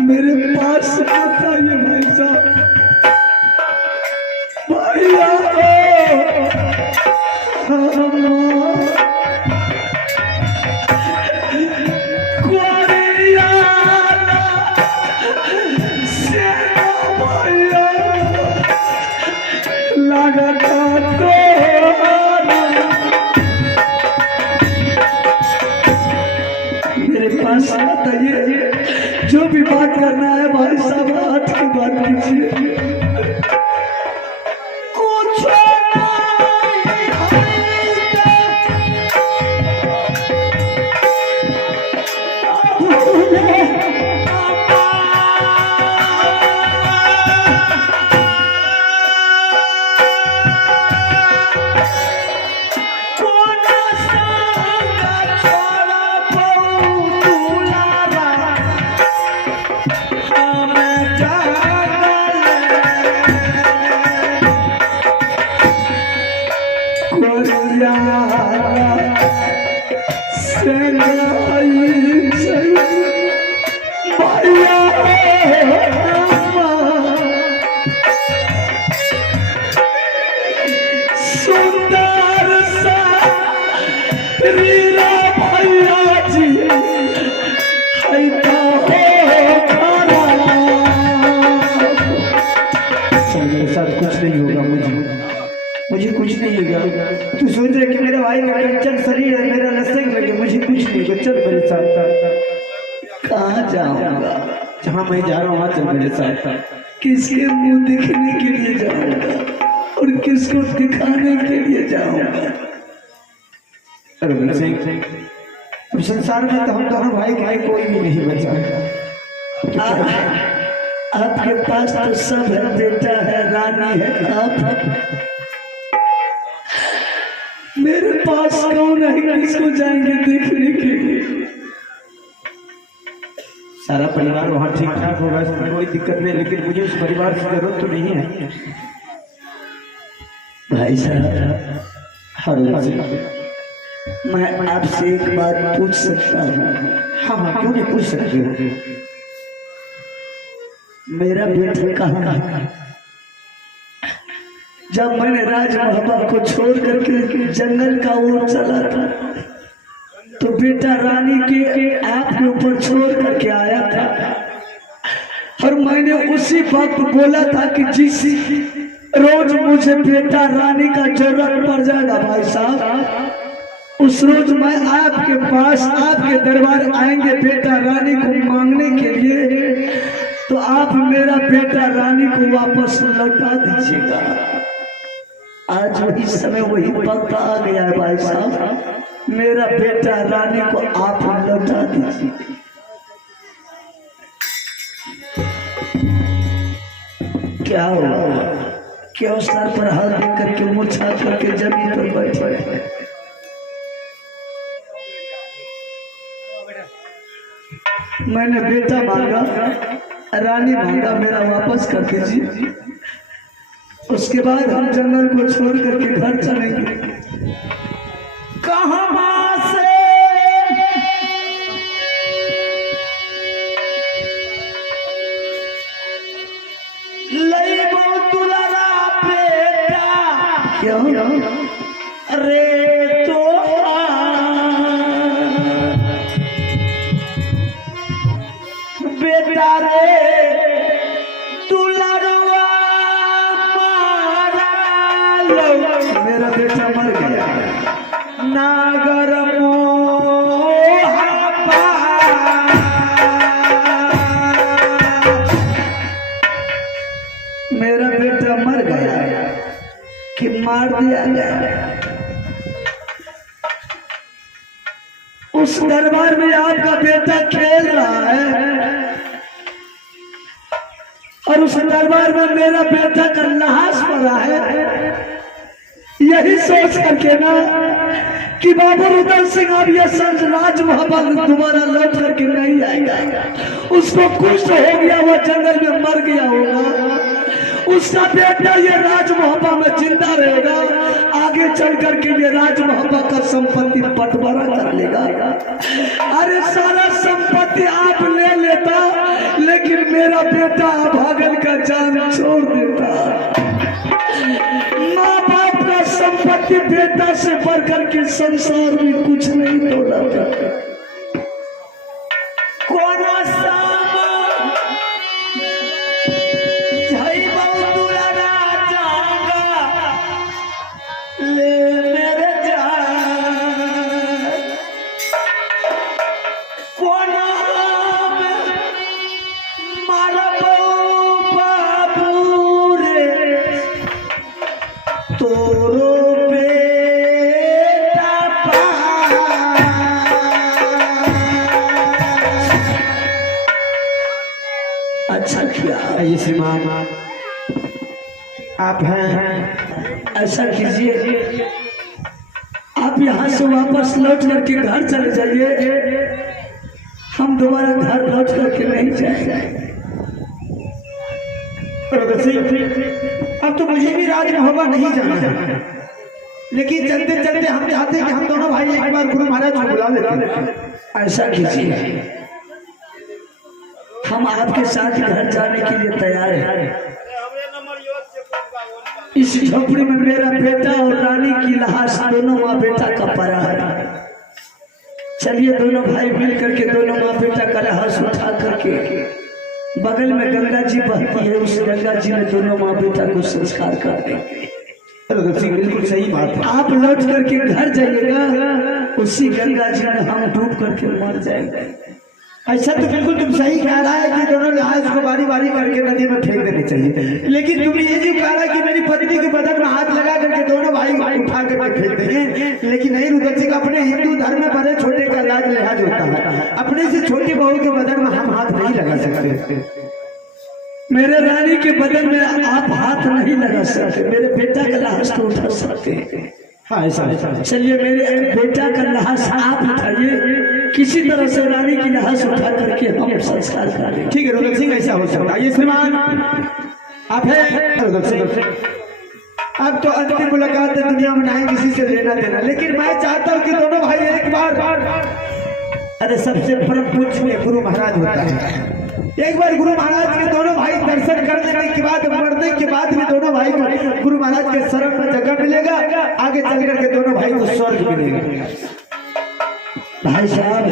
मेरे पास आता ये भाई साहब भैया बताइए जो भी बात करना है भाई साहब हाथ की बात कीजिए। मुझे कुछ नहीं होगा। तू सोच रहे कि मेरा भाई का कंचन शरीर है, मेरा लसक लगे, मुझे कुछ नहीं होगा। चल मेरे साथ। कहाँ जाऊंगा? जहाँ मैं जा रहा हूँ वहाँ चल मेरे साथ। किसके मुंह दिखने के लिए जाऊंगा और किसको दिखाने के लिए जाऊंगा? अरे सिंह, संसार में तो हम दोनों भाई भाई कोई भी नहीं बचा। आपके पास तो सब है, बेटा है, रानी है, आप मेरे पास कौन है? किसको जाएंगे देखने के लिए? सारा परिवार वहाँ ठीक ठाक होगा, कोई दिक्कत नहीं, लेकिन मुझे उस परिवार की जरूरत तो नहीं है। भाई साहब, मैं आपसे एक बात पूछ सकता हूँ? हाँ, क्यों नहीं पूछ सकते हो? मेरा बेटा कहाँ है? जब मैंने राज महबा को छोड़ करके जंगल का ओर चला था तो बेटा रानी के आपके ऊपर छोड़ करके आया था, और मैंने उसी वक्त बोला था कि जिस रोज मुझे बेटा रानी का जरूरत पड़ जाएगा भाई साहब, उस रोज मैं आपके पास, आपके दरबार आएंगे बेटा रानी को मांगने के लिए, तो आप मेरा बेटा रानी को वापस लौटा दीजिएगा। आज वही समय, वही वक्त आ गया है भाई साहब, मेरा बेटा रानी को आप लौटा दीजिए। क्या हुआ? क्या सर पर हाथ रख करके मुछा करके जमीन पर बैठे? मैंने बेटा मांगा, रानी मांगा, मेरा वापस कर दीजिए। उसके बाद हम जंगल को छोड़ करके घर चलेंगे। कहाँ से लइबो दुलारा बेटा? क्यों? अरे तो बेटा रे मेरा बेटा मर गया। नागर मेरा बेटा मर गया कि मार दिया गया? उस दरबार में आपका बेटा खेल रहा है और उस दरबार में मेरा बेटा का लाश पड़ा है। यही सोच करके ना कि बाबू रुदल सिंह अब ये संत राज मोहब्बत दोबारा लौट करके नहीं आएगा, उसको कुछ हो गया, वो जंगल में मर गया होगा, उसका बेटा ये राज मोहब्बत में जिंदा रहेगा, आगे चल करके ये राज मोहब्बत का संपत्ति बंटवारा कर लेगा। अरे सारा संपत्ति आप ले लेता, लेकिन मेरा बेटा भागल का जान छोड़ देता। माँ बाप का संपत्ति बेटा से बढ़कर के संसार में कुछ नहीं तोड़ा जाता। ये श्रीमान आप हैं, ऐसा कीजिए आप यहाँ से वापस लौट करके घर चले जाइए, हम दोबारा घर लौट करके नहीं जाएंगे। अब तो मुझे भी राज मोहब्बत नहीं जाना है, लेकिन चलते चलते हम चाहते हैं कि हम दोनों भाई एक बार गुरु महाराज को बुला लेते। ऐसा कीजिए, हम आपके साथ घर जाने के लिए तैयार हैं। इस झोपड़ी में मेरा बेटा और रानी की लाश दोनों माँ बेटा का पड़ा है। चलिए दोनों भाई मिल करके दोनों माँ बेटा का लाश उठा करके बगल में गंगा जी बहती है, उस गंगा जी में दोनों माँ बेटा को संस्कार कर देंगे। बिल्कुल सही बात है। आप लौट करके घर जाइएगा, उसी गंगा जी में हम डूब करके मर जाएंगे। ऐसा तो बिल्कुल तुम सही कह रहा है कि दोनों लाश को बारी बारी करके नदी में फेंक देनी चाहिए, लेकिन तुम ये जो कह रहा है कि मेरी पत्नी के बदन में हाथ लगा करके दोनों भाई उठा करके फेंक देंगे, लेकिन नहीं रुदल सिंह, अपने हिंदू धर्म में बड़े छोटे का लाज लिहाज होता है, अपने से छोटी बहू के बदन में हम हाथ नहीं लगा सकते। मेरे रानी के बदन में आप हाथ नहीं लगा सकते, मेरे बेटा का लाश तो उठा सकते हैं। हाँ ऐसा। चलिए मेरे बेटा का लाश आप उठाइए, किसी तरह से रानी की लाश उठा करके हम संस्कार करें। ठीक है रुदल सिंह, ऐसा हो सकता है। ये श्रीमान आप हैं रुदल सिंह, अब तो अंतिम मुलाकात है, दुनिया में नहीं किसी से लेना देना, लेकिन मैं चाहता हूँ कि दोनों भाई एक बार, अरे सबसे परम पूज्य गुरु महाराज होता है, एक बार गुरु महाराज के दोनों भाई दर्शन कर देने के बाद, मरने के बाद भी दोनों भाई को गुरु महाराज के शरण में जगह मिलेगा, आगे चल करके दोनों भाई को स्वर्ग मिलेगा। भाई साहब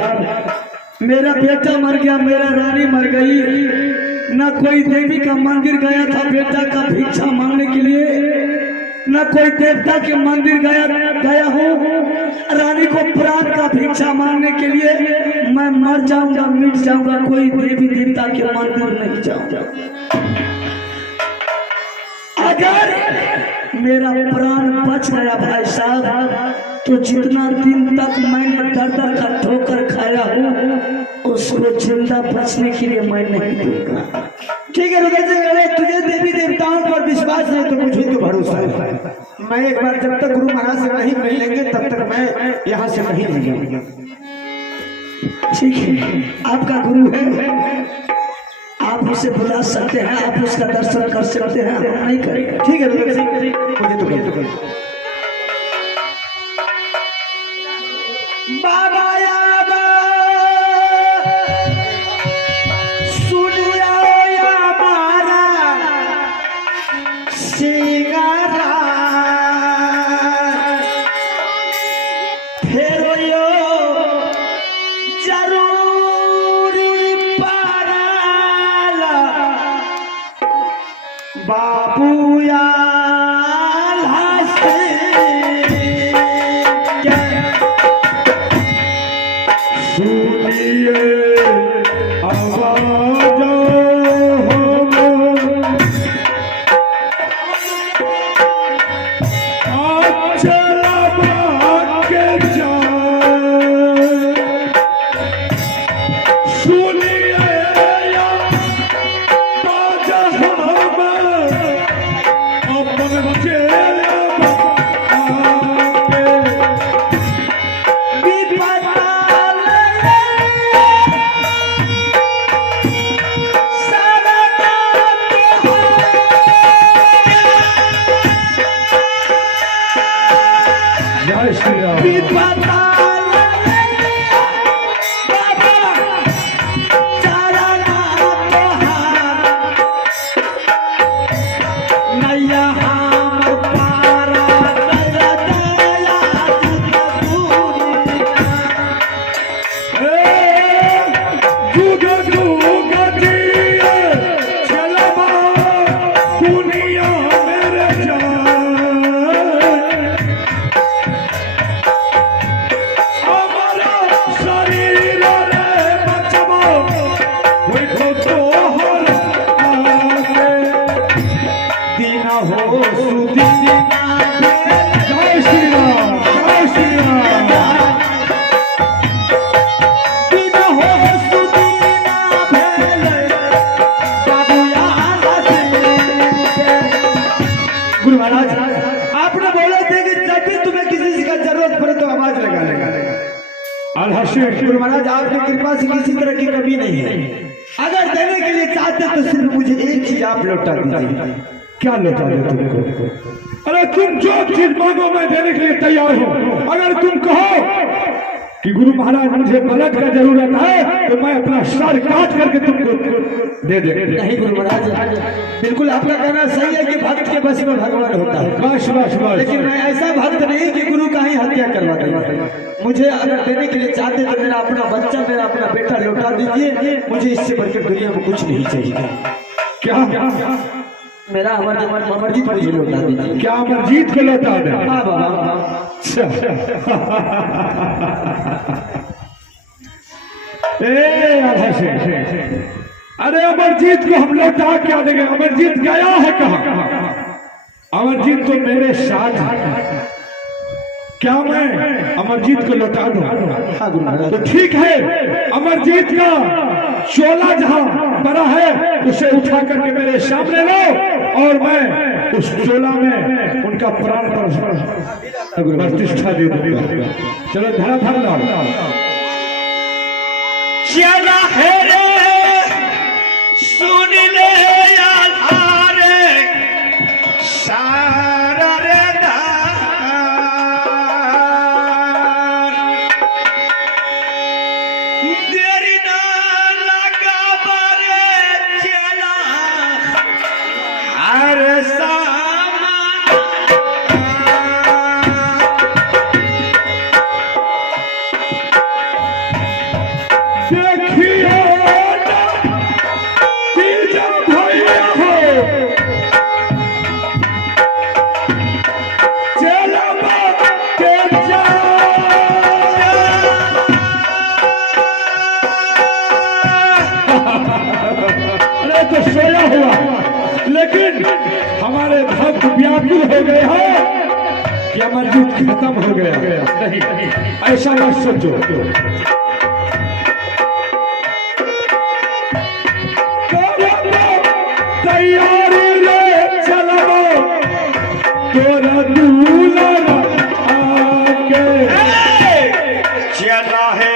मेरा बेटा मर गया, मेरा रानी मर गई, ना कोई देवी का मंदिर गया था बेटा का भिक्षा मांगने के लिए, ना कोई देवता के मंदिर गया हूँ रानी को प्राण का भिक्षा मांगने के लिए। मैं मर जाऊंगा, मिट जाऊंगा, कोई देवी देवता के मंदिर नहीं जाऊंगा। अगर मेरा प्राण बच गया भाई साहब, तो जितना दिन तक मैंने दर्द का ठोकर खाया हूँ, उसको जिंदा बचने के लिए मैं नहीं दूंगा। ठीक है रुदल सिंह, अरे तुझे देवी देवताओं पर विश्वास है तो मुझे तो भरोसा है। मैं एक बार जब तक गुरु महाराज से नहीं मिलेंगे तब तक मैं यहाँ से नहीं निकलूंगा। ठीक है, आपका गुरु है, आप उसे बुला सकते हैं, आप उसका दर्शन कर सकते हैं, हम नहीं करेंगे। ठीक है रुदल सिंह, मुझे तो बाबा हो सुदीना जय श्री राम जय श्री राम बिना हो सुदीना भेले बाबूया गुरु महाराज आपने बोले थे कि जब भी तुम्हें किसी का जरूरत पड़े तो आवाज लगा लेगा गुरु महाराज आपकी कृपा से किसी तरह की कमी नहीं है। अगर देने के लिए चाहते तो सिर्फ मुझे एक चीज आप लौटा दीजिए। क्या लौटा दे तुमको? अरे तुम जो चीज मांगो मैं देने के लिए तैयार हूँ। अगर तुम कहो कि गुरु महाराज मुझे ब्लड का जरूरत है तो मैं अपना सर काट करके तुमको दे दे। नहीं गुरु महाराज बिल्कुल आपका कहना सही है कि भक्त के बस में भगवान होता है। बस बस बस। लेकिन मैं ऐसा भक्त नहीं कि गुरु का ही हत्या करवा देगा। मुझे अगर देने के लिए चाहते तो मेरा अपना बच्चा मेरा अपना बेटा लौटा दीजिए। मुझे इससे बढ़कर दुनिया में कुछ नहीं चाहिए। क्या मेरा अमरजीत मुझे लौटा दीजिए। क्या अमरजीत को लौटा दे? हाँ बाबा। अरे अमरजीत को हम लौटा क्या देंगे? अमरजीत गया है कहाँ? अमरजीत तो मेरे साथ है। क्या मैं अमरजीत को लौटा दूं? हाँ गुरु महाराज। तो ठीक है, अमरजीत का चोला जहाँ बड़ा है उसे उठा करके मेरे सामने लो और मैं उस चोला में उनका प्राण प्रतिष्ठा दे दूंगा। चलो धराधर लाओ। चला है रे सुन ले आधारे सारा रे देरी ना लगा बारे चला हर सामान देखिए तीजा भैया हो चला के जा। अरे तो सोया हुआ लेकिन हमारे भक्त व्याकुल हो गए हैं कि अमरजीत खत्म हो गया। नहीं ऐसा मत सोचो। तैयारी रे चलो तोरा दूल्हा आके चला है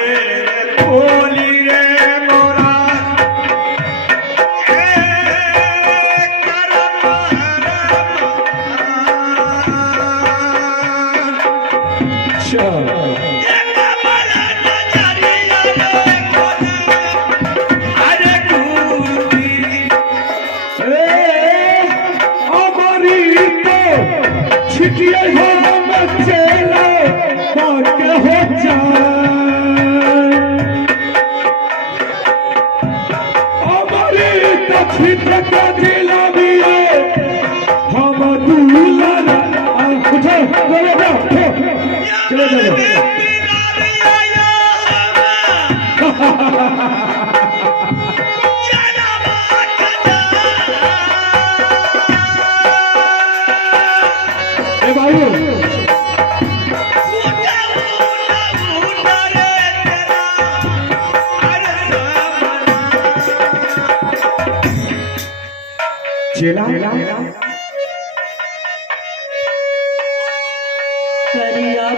बोली रे मोरा छिटिए हो चेला बाके हो हमारी छित्र का जिला भी हम दूल्हा उठो चलो चलो चेला करिया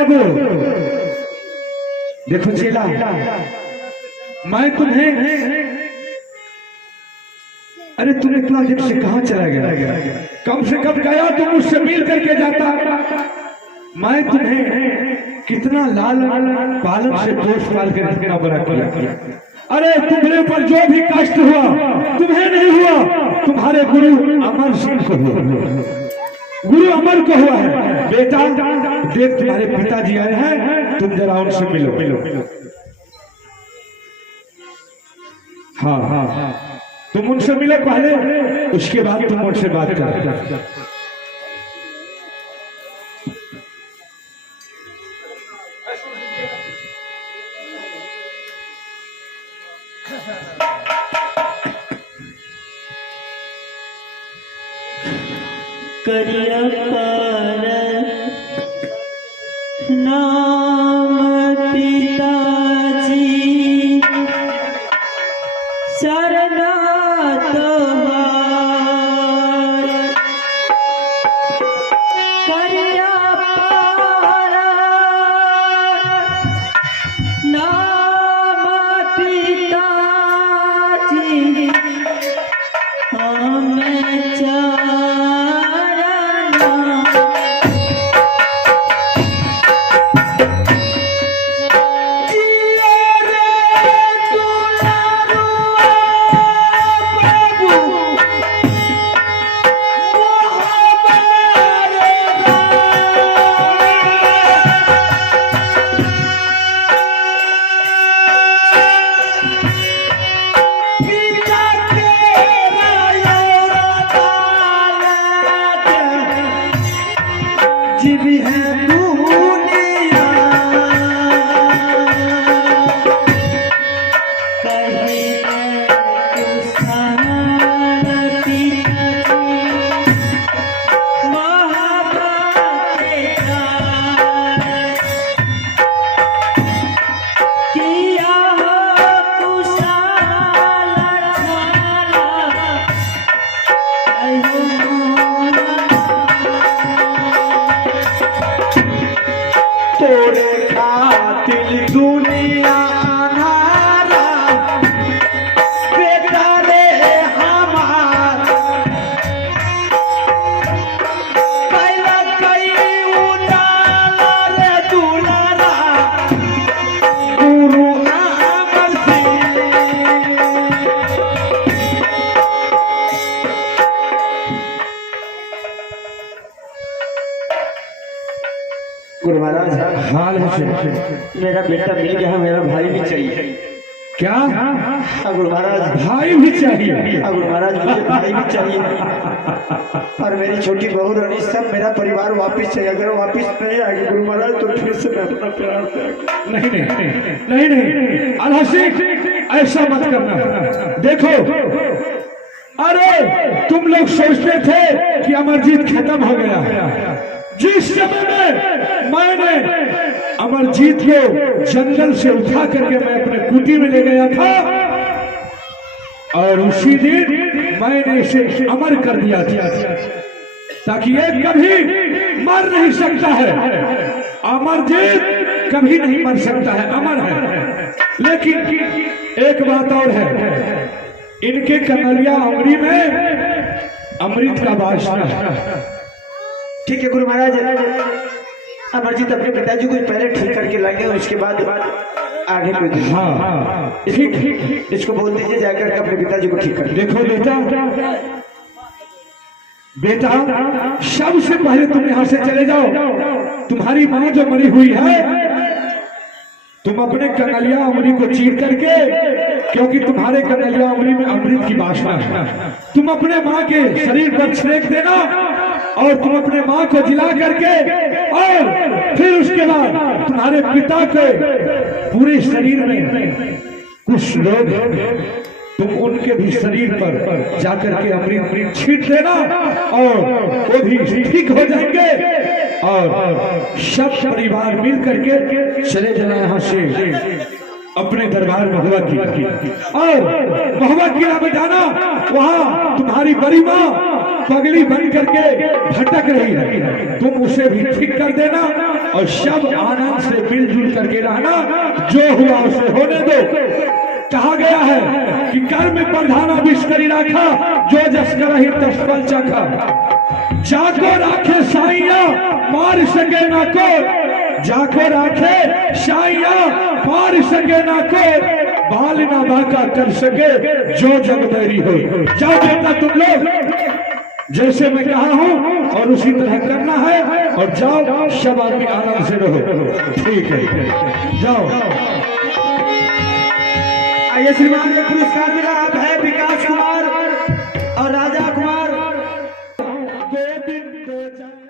बाबू देखो चेला, मैं तुम्हें, अरे तुम इतना देर से कहां चला गया? कम से कम गया तो मुझसे मिल करके जाता। मैं तुम्हें कितना लाल पालन से पोष पाल कर इतना बड़ा किया। अरे तुम्हारे पर जो भी कष्ट हुआ तुम्हें नहीं हुआ, तुम्हारे गुरु अमर सिंह को हुआ, गुरु अमर को हुआ है। बेटा देख तुम्हारे पिताजी आए हैं, तुम जरा उनसे मिलो। हाँ हाँ हाँ, तुम उनसे मिले पहले, उसके बाद तुम उनसे बात कर। करिया पर नाम पिताजी शरणा तुम्हार, करिया पर नाम पिताजी हमें भी है दुनिया, कहीं तोरे खातिर दुनिया अनारा, बेटा रे हमार कैला कई उजाला रे दुलारा, गुरु अमर सिंह। गुरु महाराज हाल है मेरा बेटा मिल गया है, मेरा भाई भी चाहिए। क्या? गुरु महाराज भाई भी चाहिए? गुरु महाराज मुझे भाई भी चाहिए और मेरी छोटी बहू रानी, सब मेरा परिवार वापस चाहिए। अगर वापस नहीं आएगी गुरु महाराज तो फिर से मैं अपना प्यार से नहीं नहीं नहीं नहीं, अलहसी ऐसा मत करना। देखो, अरे तुम लोग सोचते थे कि अमरजीत खत्म हो गया। जिस समय में मैंने अमरजीत को जंगल से उठा करके मैं अपने कुटी में ले गया था और उसी दिन मैंने इसे अमर कर दिया था, ताकि ये कभी मर नहीं सकता है। अमरजीत कभी नहीं मर सकता है, अमर है। लेकिन एक बात और है, इनके कमलिया अमरी में अमृत का वासना है। ठीक है गुरु महाराज, अमरजीत अपने पिताजी को पहले ठीक करके लाएंगे, उसके बाद आगे कोई दिन। हाँ ठीक, इसको बोल दीजिए जाकर के अपने पिताजी को ठीक कर। देखो बेटा, सबसे पहले तुम यहाँ से चले जाओ। तुम्हारी माँ जो मरी हुई है, तुम अपने कनलिया अमरी को चीर करके, क्योंकि तुम्हारे कनलिया अमरी में अमृत की वासना है, तुम अपने माँ के शरीर पर छिड़क देना और तुम अपने माँ को जिला करके, और फिर उसके बाद तुम्हारे पिता के पूरे शरीर में कुछ लोग, तुम उनके भी शरीर पर जाकर के अमृत छीट देना और वो भी ठीक हो जाएंगे और सब परिवार मिल करके चले जाना यहाँ से अपने दरबार महुआ किला, और महुआ किला में जाना। वहाँ तुम्हारी बड़ी माँ पगड़ी बन करके भटक रही है, तुम उसे भी ठीक कर देना और सब आनंद से मिलजुल करके रहना। जो हुआ उसे होने दो। कहा गया है कि कर्म प्रधाना विष्करी राखा, जो जस करहि तस फल चखा। जाको राखे साइया मार सके ना को, जाको राखे साइया मार सके ना को, बाल ना बाका कर सके जो जग बैरी हो। जाओ बेटा तुम लोग, जैसे मैं कहा हूं और उसी तरह करना है, और जाओ सब आदमी आनंद से रहो। ठीक है, जाओ। आइए श्रीमान, ये पुरस्कार मिला है विकास कुमार और राजा कुमार। दो दिन दो जन्म